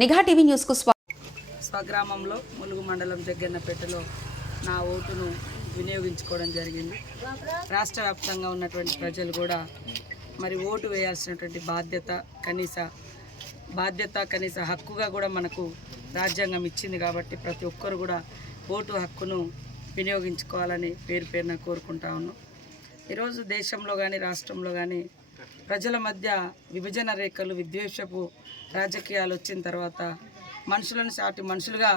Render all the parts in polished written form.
నిఘా TV news కు స్వగ్రామంలో ములుగు మండలం జగ్గన్నపేటలో నా ఓటును వినియోగించుకోవడం జరిగింది. రాష్ట్ర వ్యాప్తంగా ఉన్నటువంటి ప్రజలు కూడా మరి ఓటు వేయాల్సినటువంటి బాధ్యత కనీస హక్కుగా కూడా మనకు రాజ్యాంగం ఇచ్చింది. కాబట్టి ప్రతి ఒక్కరు కూడా ఓటు హక్కును వినియోగించుకోవాలని పేరున కోరుకుంటా ఉన్నాం. ఈరోజు దేశంలో కానీ రాష్ట్రంలో కానీ ప్రజల మధ్య విభజన రేఖలు, విద్వేషపు రాజకీయాలు వచ్చిన తర్వాత మనుషులను సాటి మనుషులుగా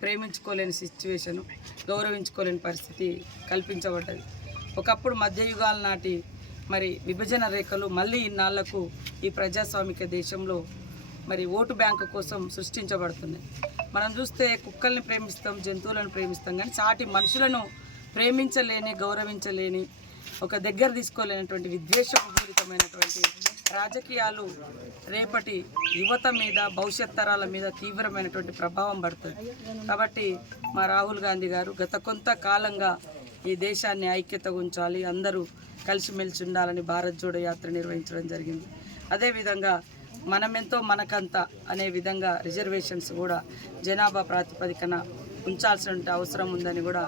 ప్రేమించుకోలేని సిచ్యువేషను, గౌరవించుకోలేని పరిస్థితి కల్పించబడ్డది. ఒకప్పుడు మధ్యయుగాల నాటి మరి విభజన రేఖలు మళ్ళీ ఇన్నాళ్లకు ఈ ప్రజాస్వామిక దేశంలో మరి ఓటు బ్యాంకు కోసం సృష్టించబడుతున్నాయి. మనం చూస్తే కుక్కల్ని ప్రేమిస్తాం, జంతువులను ప్రేమిస్తాం, కానీ సాటి మనుషులను ప్రేమించలేని, గౌరవించలేని, ఒక దగ్గర తీసుకోలేనటువంటి విద్వేషపూరితమైనటువంటి రాజకీయాలు రేపటి యువత మీద, భవిష్యత్ తరాల మీద తీవ్రమైనటువంటి ప్రభావం పడుతుంది. కాబట్టి మా రాహుల్ గాంధీ గారు గత కొంతకాలంగా ఈ దేశాన్ని ఐక్యత ఉంచాలి, అందరూ కలిసిమెలిసి ఉండాలని భారత్ జోడో యాత్ర నిర్వహించడం జరిగింది. అదేవిధంగా మనమెంతో మనకంత అనే విధంగా రిజర్వేషన్స్ కూడా జనాభా ప్రాతిపదికన ఉంచాల్సిన అవసరం ఉందని కూడా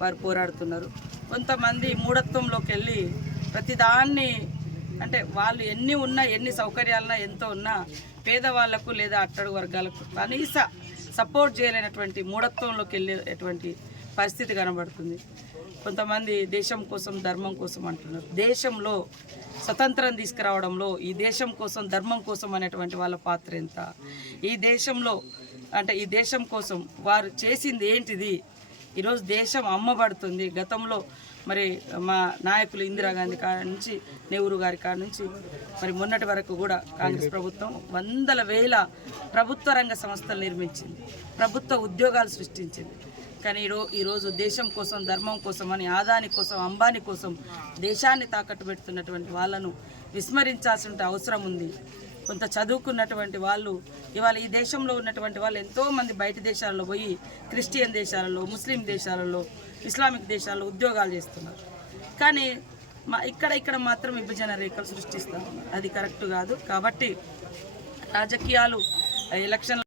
వారు పోరాడుతున్నారు. కొంతమంది మూఢత్వంలోకి వెళ్ళి ప్రతిదాన్ని, అంటే వాళ్ళు ఎన్ని ఉన్నా, ఎన్ని సౌకర్యాలున్నా, ఎంతో ఉన్నా పేదవాళ్లకు లేదా అట్టడుగు వర్గాలకు కనీస సపోర్ట్ చేయలేనటువంటి మూఢత్వంలోకి వెళ్ళేటువంటి పరిస్థితి కనబడుతుంది. కొంతమంది దేశం కోసం, ధర్మం కోసం అంటున్నారు. దేశంలో స్వతంత్రం తీసుకురావడంలో ఈ దేశం కోసం, ధర్మం కోసం అనేటువంటి వాళ్ళ పాత్ర ఎంత? ఈ దేశంలో ఈ దేశం కోసం వారు చేసింది ఏంటిది? ఈరోజు దేశం అమ్మబడుతుంది. గతంలో మరి మా నాయకులు ఇందిరాగాంధీ కాడ నుంచి, నెహ్రూ గారి కాడ నుంచి మరి మొన్నటి వరకు కూడా కాంగ్రెస్ ప్రభుత్వం వందల వేల ప్రభుత్వ రంగ సంస్థలు నిర్మించింది, ప్రభుత్వ ఉద్యోగాలు సృష్టించింది. కానీ ఈరోజు దేశం కోసం, ధర్మం కోసం అని ఆదాని కోసం, అంబానీ కోసం దేశాన్ని తాకట్టు పెడుతున్నటువంటి వాళ్ళను విస్మరించాల్సిన అవసరం ఉంది. కొంత చదువుకున్నటువంటి వాళ్ళు ఇవాళ ఈ దేశంలో ఉన్నటువంటి వాళ్ళు ఎంతోమంది బయట దేశాలలో పోయి క్రిస్టియన్ దేశాలలో, ముస్లిం దేశాలలో, ఇస్లామిక్ దేశాల్లో ఉద్యోగాలు చేస్తున్నారు. కానీ ఇక్కడ మాత్రం విభజన రేఖలు సృష్టిస్తారు. అది కరెక్ట్ కాదు. కాబట్టి రాజకీయాలు, ఎలక్షన్